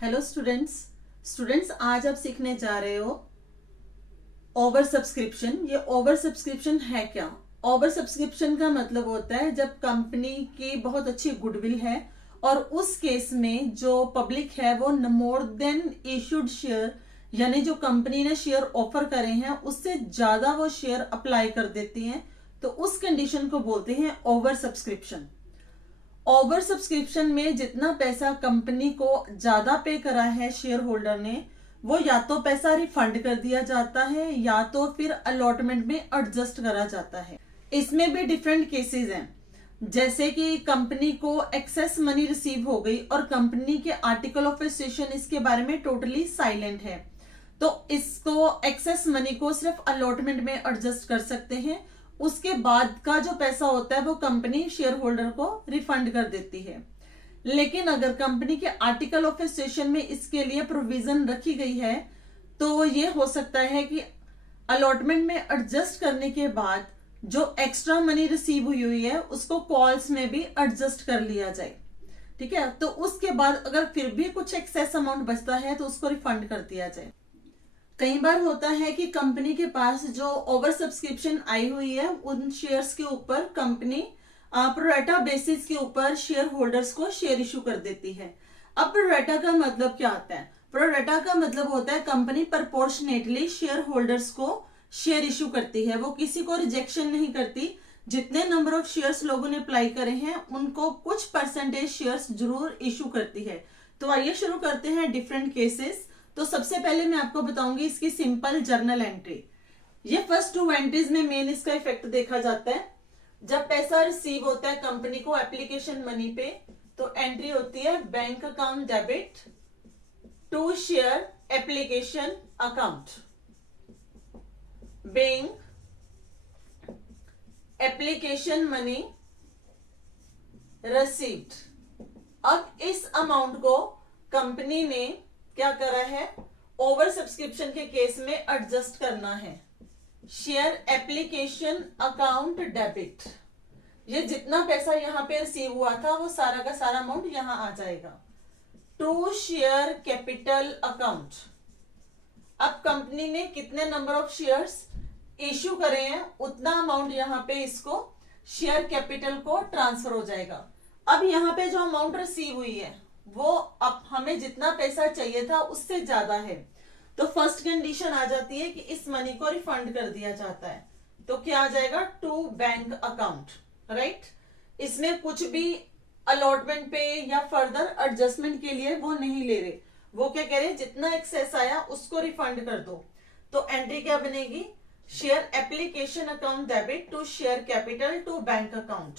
Hello students आज आप सीखने जा रहे हो ओवर सब्सक्रिप्शन। ये ओवर सब्सक्रिप्शन है क्या? ओवर सब्सक्रिप्शन का मतलब होता है जब कंपनी की बहुत अच्छी गुडविल है और उस केस में जो पब्लिक है वो मोर देन इशूड शेयर, यानी जो कंपनी ने शेयर ऑफर करे हैं उससे ज्यादा वो शेयर अप्लाई कर देती हैं, तो उस कंडीशन को बोलते हैं ओवर सब्सक्रिप्शन। ओवर सब्सक्रिप्शन में जितना पैसा कंपनी को ज्यादा पे करा है शेयर होल्डर ने, वो या तो पैसा रिफंड कर दिया जाता है या तो फिर अलॉटमेंट में एडजस्ट करा जाता है। इसमें भी डिफरेंट केसेस हैं, जैसे कि कंपनी को एक्सेस मनी रिसीव हो गई और कंपनी के आर्टिकल ऑफ एसोसिएशन इसके बारे में टोटली साइलेंट है, तो इसको एक्सेस मनी को सिर्फ अलॉटमेंट में एडजस्ट कर सकते हैं। उसके बाद का जो पैसा होता है वो कंपनी शेयर होल्डर को रिफंड कर देती है। लेकिन अगर कंपनी के आर्टिकल ऑफ एसोसिएशन में इसके लिए प्रोविजन रखी गई है, तो ये हो सकता है कि अलॉटमेंट में एडजस्ट करने के बाद जो एक्स्ट्रा मनी रिसीव हुई है उसको कॉल्स में भी एडजस्ट कर लिया जाए। ठीक है, तो उसके बाद अगर फिर भी कुछ एक्सेस अमाउंट बचता है तो उसको रिफंड कर दिया जाए। कई बार होता है कि कंपनी के पास जो ओवर सब्सक्रिप्शन आई हुई है उन शेयर्स के ऊपर कंपनी प्रोरेटा बेसिस के ऊपर शेयर होल्डर्स को शेयर इशू कर देती है। अब प्रोरेटा का मतलब क्या आता है? प्रोरेटा का मतलब होता है कंपनी प्रपोर्शनेटली शेयर होल्डर्स को शेयर इशू करती है, वो किसी को रिजेक्शन नहीं करती। जितने नंबर ऑफ शेयर्स लोगों ने अप्लाई करे हैं उनको कुछ परसेंटेज शेयर्स जरूर इशू करती है। तो आइए शुरू करते हैं डिफरेंट केसेस। तो सबसे पहले मैं आपको बताऊंगी इसकी सिंपल जर्नल एंट्री। ये फर्स्ट 2 एंट्रीज में मेन इसका इफेक्ट देखा जाता है। जब पैसा रिसीव होता है कंपनी को एप्लीकेशन मनी पे, तो एंट्री होती है bank account debit to share application account, bank application money received. अब इस अमाउंट को कंपनी ने क्या करा है? ओवर सब्सक्रिप्शन के केस में एडजस्ट करना है। शेयर एप्लीकेशन अकाउंट डेबिट, ये जितना पैसा यहां पे रिसीव हुआ था वो सारा का सारा अमाउंट यहां आ जाएगा। टू शेयर कैपिटल अकाउंट, अब कंपनी ने कितने नंबर ऑफ शेयर्स इश्यू करे हैं उतना अमाउंट यहां पे इसको शेयर कैपिटल को ट्रांसफर हो जाएगा। अब यहां पे जो अमाउंट रिसीव हुई है वो अब हमें जितना पैसा चाहिए था उससे ज्यादा है, तो फर्स्ट कंडीशन आ जाती है कि इस मनी को रिफंड कर दिया जाता है। तो क्या आ जाएगा? To bank account, right. इसमें कुछ भी अलॉटमेंट पे या फर्दर एडजस्टमेंट के लिए वो नहीं ले रहे, वो क्या कह रहे हैं जितना एक्सेस आया उसको रिफंड कर दो। तो एंट्री क्या बनेगी? Share application account debit to share capital to bank account,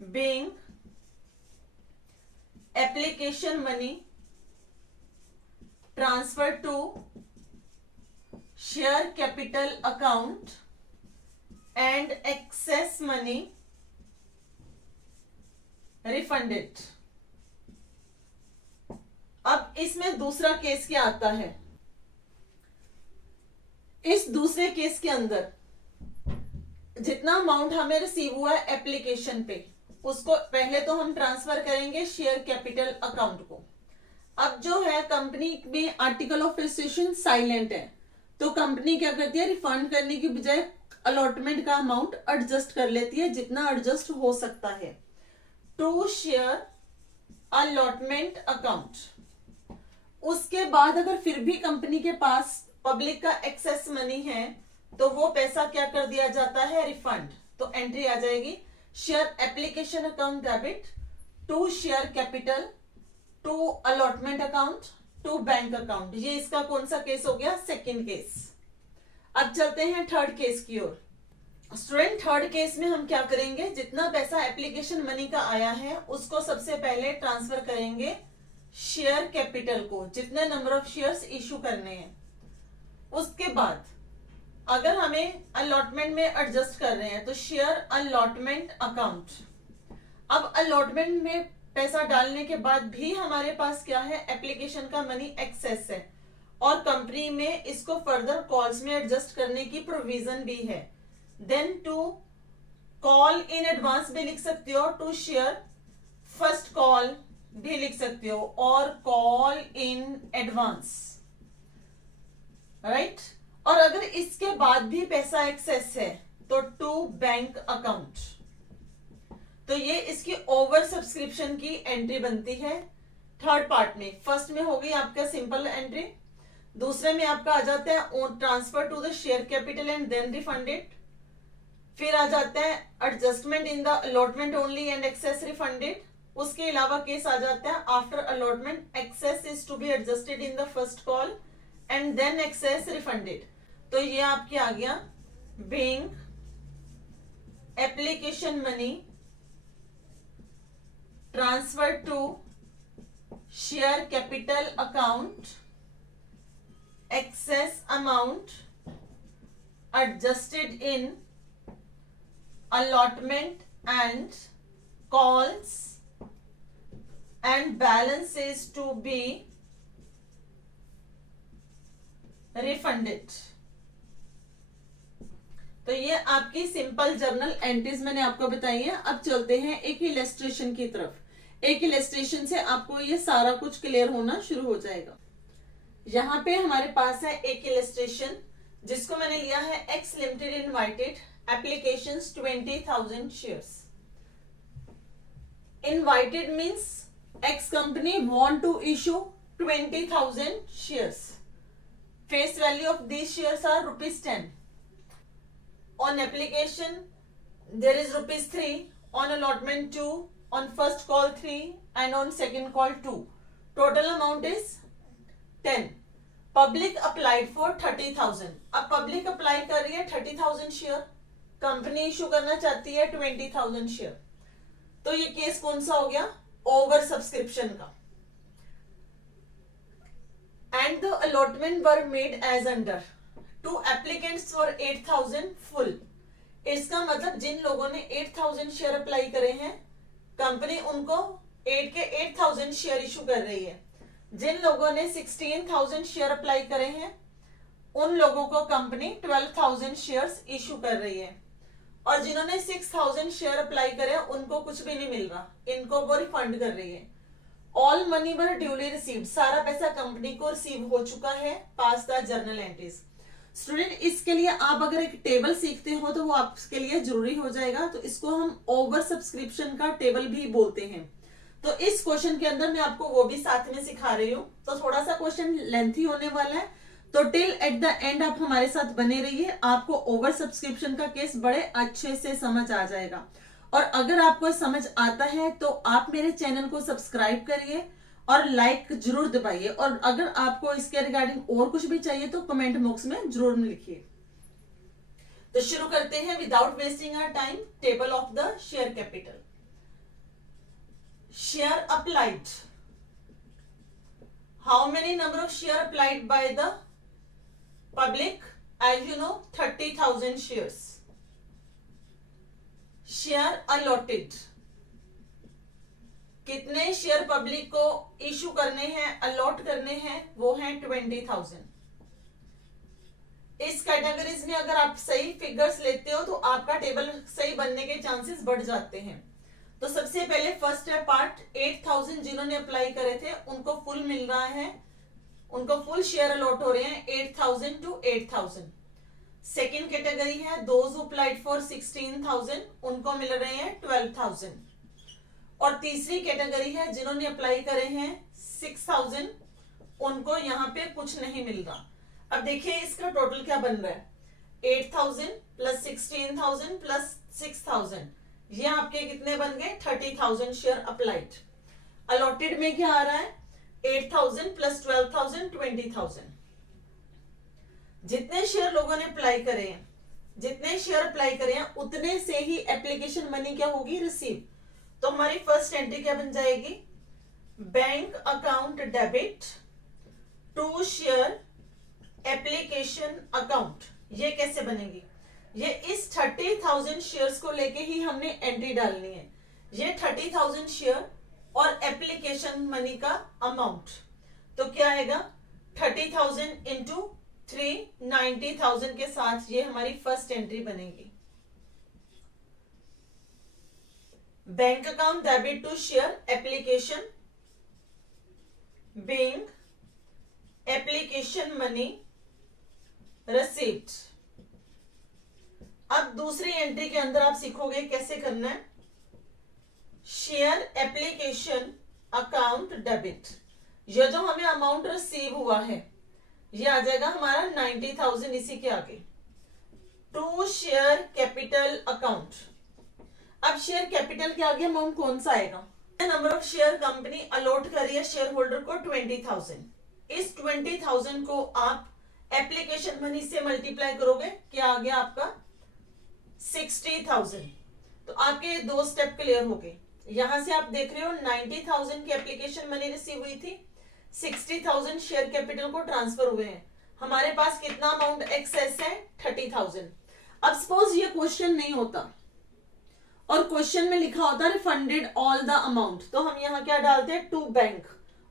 bank application money transfer to share capital account and excess money refunded. अब इसमें दूसरा केस क्या आता है? इस दूसरे केस के अंदर जितना अमाउंट हमें रिसीव हुआ है एप्लीकेशन पे, उसको पहले तो हम ट्रांसफर करेंगे शेयर कैपिटल अकाउंट को। अब जो है कंपनी में आर्टिकल ऑफ एसोसिएशन साइलेंट है, तो कंपनी क्या करती है? रिफंड करने की बजाय अलॉटमेंट का अमाउंट एडजस्ट कर लेती है जितना एडजस्ट हो सकता है। To share allotment account. उसके बाद अगर फिर भी कंपनी के पास पब्लिक का एक्सेस मनी है तो वो पैसा क्या कर दिया जाता है? रिफंड। तो एंट्री आ जाएगी share application account debit to share capital to allotment account to bank account. ये इसका कौन सा केस हो गया? Second case. अब चलते हैं थर्ड केस की ओर। स्टूडेंट, थर्ड केस में हम क्या करेंगे? जितना पैसा एप्लीकेशन मनी का आया है उसको सबसे पहले ट्रांसफर करेंगे शेयर कैपिटल को, जितने नंबर ऑफ शेयर्स इशू करने हैं। उसके बाद अगर हमें अलॉटमेंट में एडजस्ट कर रहे हैं तो शेयर अलॉटमेंट अकाउंट। अब अलॉटमेंट में पैसा डालने के बाद भी हमारे पास क्या है? एप्लीकेशन का मनी एक्सेस है और कंपनी में इसको फर्दर कॉल्स में एडजस्ट करने की प्रोविजन भी है। Then to call in advance भी लिख सकते हो, टू शेयर फर्स्ट कॉल भी लिख सकते हो, और कॉल इन एडवांस, राइट। और अगर इसके बाद भी पैसा एक्सेस है तो टू बैंक अकाउंट। तो ये इसकी ओवर सब्सक्रिप्शन की एंट्री बनती है थर्ड पार्ट में। फर्स्ट में हो गई आपका सिंपल एंट्री, दूसरे में आपका आ जाता है transfer to the share capital and then refunded, फिर आ जाता है adjustment in the allotment only and excess refunded. उसके अलावा केस आ जाता है after allotment excess is to be adjusted in the first call and then excess refunded. तो ये आपके आ गया being application money transfer to share capital account, excess amount adjusted in allotment and calls and balance is to be refunded। तो ये आपकी simple journal entries मैंने आपको बताई है। अब चलते हैं एक इलस्ट्रेशन की तरफ। एक इलस्ट्रेशन से आपको ये सारा कुछ क्लियर होना शुरू हो जाएगा। यहां पे हमारे पास है एक इलस्ट्रेशन जिसको मैंने लिया है X limited invited applications 20,000 shares. Invited means X company want to issue 20,000 shares. Face value of these shares are ₹10। On application there is ₹3, on allotment 2, on first call 3 and on second call 2। Total amount is 10। Public applied for 30,000। अब public apply कर रही है 30,000 share, company issue करना चाहती है 20,000 share. तो ये case कौन सा हो गया? ओवर सब्सक्रिप्शन का। And the allotment were made as under to applicants for 8,000 full. इसका मतलब जिन लोगों ने 8,000 शेयर अप्लाई करे हैं, कंपनी उनको 8,000 शेयर इशू कर रही है। जिन लोगों ने 16,000 शेयर अप्लाई करे हैं, उन लोगों को कंपनी 12,000 शेयर्स इशू कर रही है। और जिन्होंने 6,000 शेयर अप्लाई करे उनको कुछ भी नहीं मिल रहा, इनको वो रिफंड कर रही है। ऑल मनी वर ड्यूली रिसीव्ड। सारा पैसा कंपनी को रिसीव हो चुका है। पास द जर्नल एंट्रीज। स्टूडेंट, इसके लिए आप अगर एक टेबल सीखते हो तो वो आपके लिए जरूरी हो जाएगा। तो इसको हम ओवर सब्सक्रिप्शन का टेबल भी बोलते हैं। तो इस क्वेश्चन के अंदर मैं आपको वो भी साथ में सिखा रही हूँ। तो थोड़ा सा क्वेश्चन लेंथी होने वाला है, तो टिल एट द एंड आप हमारे साथ बने रहिए। आपको ओवर सब्सक्रिप्शन का केस बड़े अच्छे से समझ आ जाएगा। और अगर आपको समझ आता है तो आप मेरे चैनल को सब्सक्राइब करिए और लाइक जरूर दबाइए। और अगर आपको इसके रिगार्डिंग और कुछ भी चाहिए तो कमेंट बॉक्स में जरूर लिखिए। तो शुरू करते हैं without wasting our time. Table of the share capital. Share applied. How many number of share applied by the public? As you know, 30,000 shares. Share allotted. कितने शेयर पब्लिक को इशू करने हैं, अलॉट करने हैं? वो हैं 20,000। इस कैटेगरीज में अगर आप सही फिगर्स लेते हो तो आपका टेबल सही बनने के चांसेस बढ़ जाते हैं। तो सबसे पहले फर्स्ट है पार्ट 8,000 जिन्होंने अप्लाई करे थे उनको फुल मिल रहा है, उनको फुल शेयर अलॉट हो रहे हैं 8,000 टू 8,000। सेकेंड कैटेगरी है दोज अप्लाइड फॉर 16,000, उनको मिल रहे हैं 12,000। और तीसरी कैटेगरी है जिन्होंने अप्लाई करे हैं 6,000, उनको यहाँ पे कुछ नहीं मिल रहा। अब देखिए इसका टोटल क्या बन रहा है, 8,000 प्लस 16,000 प्लस 6,000, ये आपके कितने बन गए? 30,000 शेयर अप्लाइड। अलॉटेड में क्या आ रहा है? 8,000 प्लस 12,000 20,000। जितने शेयर लोगों ने अप्लाई करे हैं, जितने शेयर अप्लाई करे हैं उतने से ही एप्लीकेशन मनी क्या होगी? रिसीव। तो हमारी फर्स्ट एंट्री क्या बन जाएगी? Bank account debit to share application account. ये कैसे बनेगी? ये इस 30,000 शेयर्स को लेके ही हमने एंट्री डालनी है। ये 30,000 शेयर और एप्लीकेशन मनी का अमाउंट। तो क्या आएगा? 30,000 इंटू 3 90,000 के साथ ये हमारी फर्स्ट एंट्री बनेगी। Bank account debit to share application being application money received. अब दूसरी एंट्री के अंदर आप सीखोगे कैसे करना है। शेयर एप्लीकेशन अकाउंट डेबिट, ये जो हमें अमाउंट रिसीव हुआ है ये आ जाएगा हमारा 90,000 इसी के आगे। टू शेयर कैपिटल अकाउंट, अब शेयर कैपिटल के आगे अमाउंट कौन सा आएगा। Number of share company allot कर रही है शेयर होल्डर को 20,000। इस 20,000 को आप एप्लीकेशन मनी से मल्टीप्लाई करोगे, क्या आ गया आपका 60,000। तो आपके दो स्टेप क्लियर हो गए। यहां से आप देख रहे हो 90,000 की एप्लीकेशन मनी रिसीव हुई थी, 60,000 शेयर कैपिटल को ट्रांसफर हुए हैं। हमारे पास कितना अमाउंट एक्सेस है 30,000। अब सपोज ये क्वेश्चन नहीं होता और क्वेश्चन में लिखा होता रिफंडेड ऑल द अमाउंट, तो हम यहाँ क्या डालते हैं टू बैंक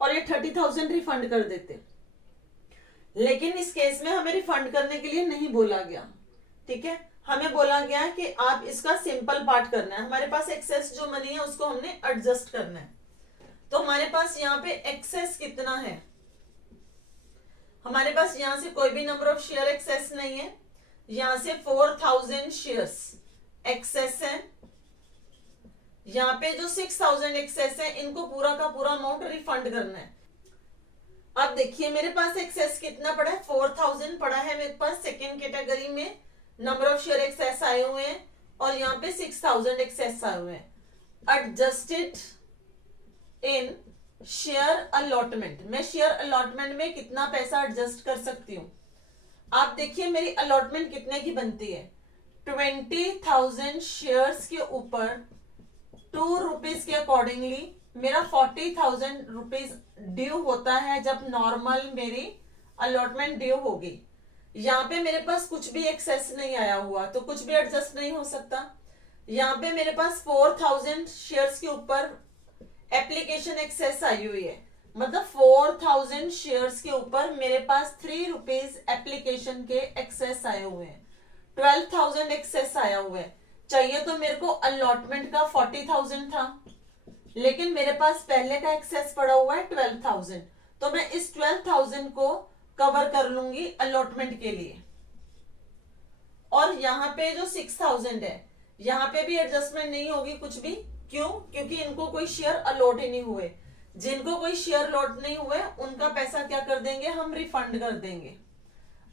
और ये 30,000 रिफंड कर देते। लेकिन इस केस में हमें रिफंड करने के लिए नहीं बोला गया, ठीक है, हमें बोला गया है कि आप इसका सिंपल पार्ट करना है। हमारे पास एक्सेस जो मनी है उसको हमने एडजस्ट करना है। तो हमारे पास यहाँ पे एक्सेस कितना है, हमारे पास यहां से कोई भी नंबर ऑफ शेयर एक्सेस नहीं है, यहां से 4,000 शेयर्स एक्सेस है, यहाँ पे जो 6,000 एक्सेस है इनको पूरा का पूरा अमाउंट रिफंड करना है। अब देखिए मेरे पास एक्सेस कितना पड़ा है 4,000 पड़ा है मेरे पास, सेकेंड कैटेगरी में नंबर ऑफ शेयर एक्सेस आए हुए हैं और यहाँ पे 6,000 एक्सेस आए हुए हैं। एडजस्टेड इन शेयर अलॉटमेंट, मैं शेयर अलॉटमेंट में कितना पैसा एडजस्ट कर सकती हूँ। आप देखिए मेरी अलॉटमेंट कितने की बनती है, 20,000 शेयर्स के ऊपर 2 रुपीज के अकॉर्डिंगली मेरा 40,000 रुपीज ड्यू होता है जब नॉर्मल मेरी अलॉटमेंट ड्यू होगी। यहाँ पे मेरे पास कुछ भी एक्सेस नहीं आया हुआ तो कुछ भी एडजस्ट नहीं हो सकता। यहाँ पे मेरे पास 4,000 शेयर्स के ऊपर एप्लीकेशन एक्सेस आई हुई है, मतलब 4,000 शेयर्स के ऊपर मेरे पास 3 रुपीज एप्लीकेशन के एक्सेस आए हुए हैं, 12,000 एक्सेस आया हुआ है। चाहिए तो मेरे को अलॉटमेंट का 40,000 था, लेकिन मेरे पास पहले का एक्सेस पड़ा हुआ है 12,000, तो मैं इस 12,000 को कवर कर लूंगी अलॉटमेंट के लिए। और यहाँ पे जो 6,000 है यहाँ पे भी एडजस्टमेंट नहीं होगी कुछ भी, क्यों, क्योंकि इनको कोई शेयर अलॉट ही नहीं हुए। जिनको कोई शेयर अलॉट नहीं हुए उनका पैसा क्या कर देंगे, हम रिफंड कर देंगे।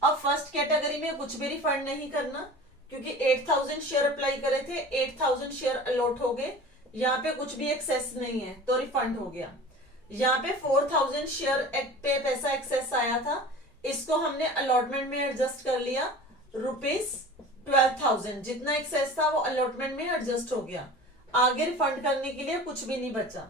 अब फर्स्ट कैटेगरी में कुछ भी रिफंड नहीं करना, क्योंकि 8,000 शेयर अप्लाई करे थे, 8,000 शेयर अलॉट हो गए, यहाँ पे कुछ भी एक्सेस नहीं है तो रिफंड हो गया। यहाँ पे 4,000 शेयर पे पैसा एक्सेस आया था, इसको हमने अलॉटमेंट में एडजस्ट कर लिया, ₹12,000 जितना एक्सेस था वो अलॉटमेंट में एडजस्ट हो गया। आगे रिफंड करने के लिए कुछ भी नहीं बचा।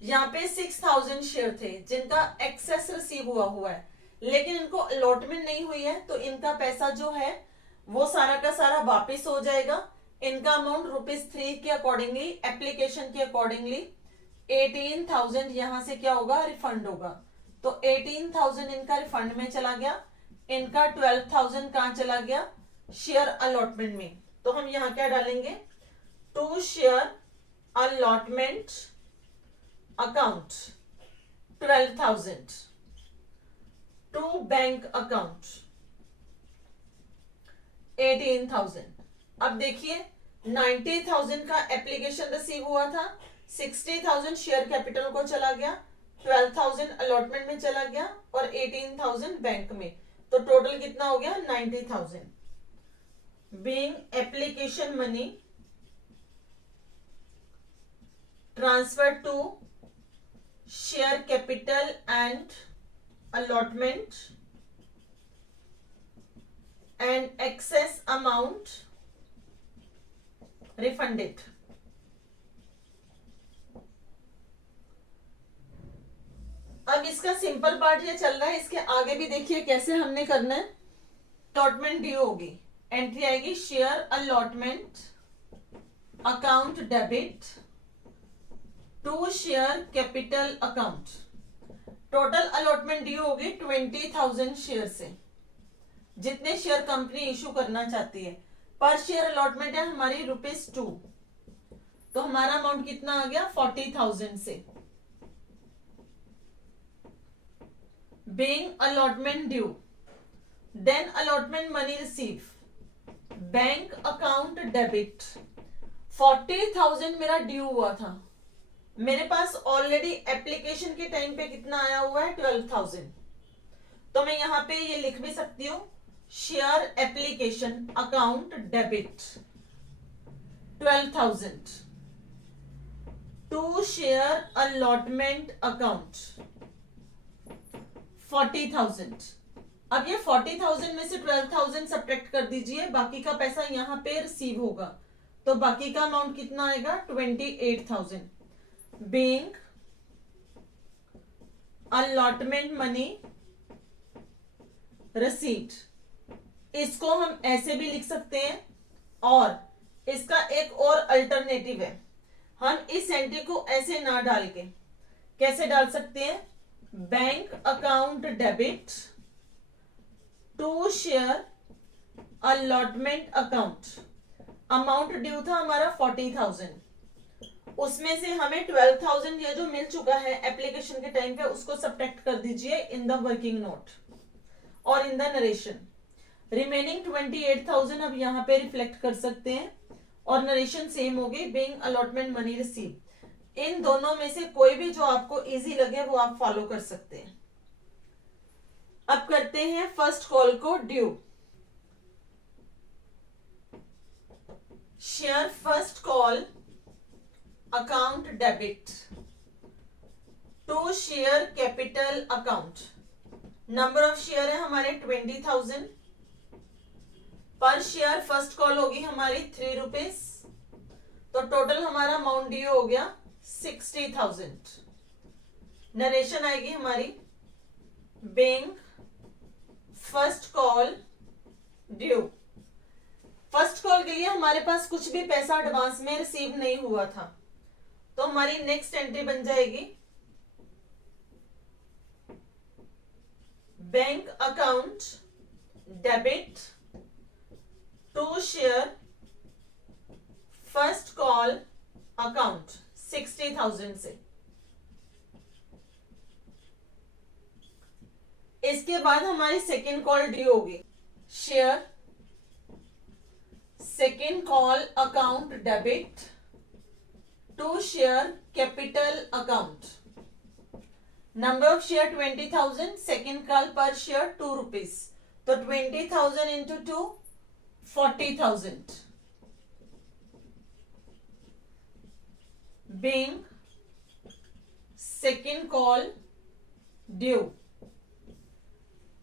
यहाँ पे 6,000 शेयर थे जिनका एक्सेस रिसीव हुआ है, लेकिन इनको अलॉटमेंट नहीं हुई है, तो इनका पैसा जो है वो सारा का सारा वापस हो जाएगा। इनका अमाउंट ₹3 के अकॉर्डिंगली, एप्लीकेशन के अकॉर्डिंगली 18,000 यहां से क्या होगा, रिफंड होगा। तो 18,000 इनका रिफंड में चला गया, इनका 12,000 कहां चला गया, शेयर अलॉटमेंट में। तो हम यहाँ क्या डालेंगे, to share allotment account 12,000, to bank account 18,000। अब देखिए 90,000 का एप्लीकेशन रिसीव हुआ था, 60,000 शेयर कैपिटल को चला गया, 12,000 अलॉटमेंट में चला गया और 18,000 बैंक में, तो टोटल कितना हो गया 90,000। Being application money transfer to share capital and allotment and excess amount refunded। अब इसका सिंपल पार्ट ये चल रहा है, इसके आगे भी देखिए कैसे हमने करना है। अलॉटमेंट ड्यू होगी, एंट्री आएगी share allotment account debit to share capital account. Total allotment due होगी 20,000 शेयर से, जितने शेयर कंपनी इशू करना चाहती है। पर शेयर अलॉटमेंट है हमारी ₹2, तो हमारा अमाउंट कितना आ गया 40,000 से। Being allotment due, then allotment money receive, bank account debit. 40,000 मेरा ड्यू हुआ था, मेरे पास ऑलरेडी एप्लीकेशन के टाइम पे कितना आया हुआ है 12,000, तो मैं यहां पे ये लिख भी सकती हूं share application account debit 12,000 to share allotment account 40,000। अब ये 40,000 में से 12,000 सब्ट्रैक्ट कर दीजिए, बाकी का पैसा यहां पे रिसीव होगा, तो बाकी का अमाउंट कितना आएगा 28,000। बीइंग अलॉटमेंट मनी रिसीव्ड, इसको हम ऐसे भी लिख सकते हैं, और इसका एक और अल्टरनेटिव है, हम इस एंट्री को ऐसे ना डाल के कैसे डाल सकते हैं, bank account debit to share allotment account. Amount due था हमारा 40,000, उसमें से हमें 12,000 ये जो मिल चुका है एप्लीकेशन के टाइम पे, उसको सब्ट्रैक्ट कर दीजिए इन द वर्किंग नोट और इन द नरेशन। रिमेनिंग 28,000 अब यहाँ पे रिफ्लेक्ट कर सकते हैं, और नरेशन सेम होगी बीइंग अलॉटमेंट मनी रिसीव। इन दोनों में से कोई भी जो आपको इजी लगे वो आप फॉलो कर सकते हैं। अब करते हैं फर्स्ट कॉल को due. Share first call account debit to share capital account. Number of share है हमारे 20,000, पर शेयर फर्स्ट कॉल होगी हमारी 3 रुपीज, तो टोटल हमारा अमाउंट ड्यू हो गया 60,000। नरेशन आएगी हमारी being first call due. First call के लिए हमारे पास कुछ भी पैसा एडवांस में रिसीव नहीं हुआ था, तो हमारी नेक्स्ट एंट्री बन जाएगी bank account debit to share first call account 60,000 से। इसके बाद हमारी सेकेंड कॉल ड्यू होगी share second call account debit to share capital account. Number of share 20,000, second call पर शेयर 2 रुपीज, तो 20,000 into 2 40,000 being second call due.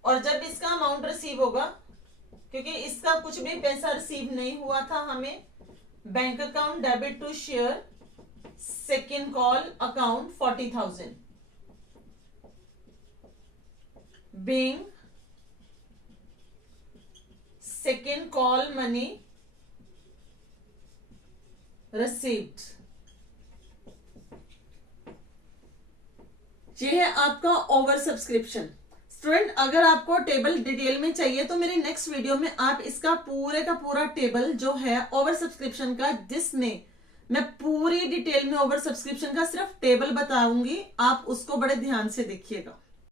और जब इसका अमाउंट रिसीव होगा, क्योंकि इसका कुछ भी पैसा रिसीव नहीं हुआ था, हमें bank account debit to share second call account 40,000 being second call money received. ये है आपका ओवर सब्सक्रिप्शन। स्टूडेंट, अगर आपको टेबल डिटेल में चाहिए तो मेरे नेक्स्ट वीडियो में आप इसका पूरे का पूरा टेबल जो है ओवर सब्सक्रिप्शन का, जिसमें मैं पूरी डिटेल में ओवर सब्सक्रिप्शन का सिर्फ टेबल बताऊंगी, आप उसको बड़े ध्यान से देखिएगा।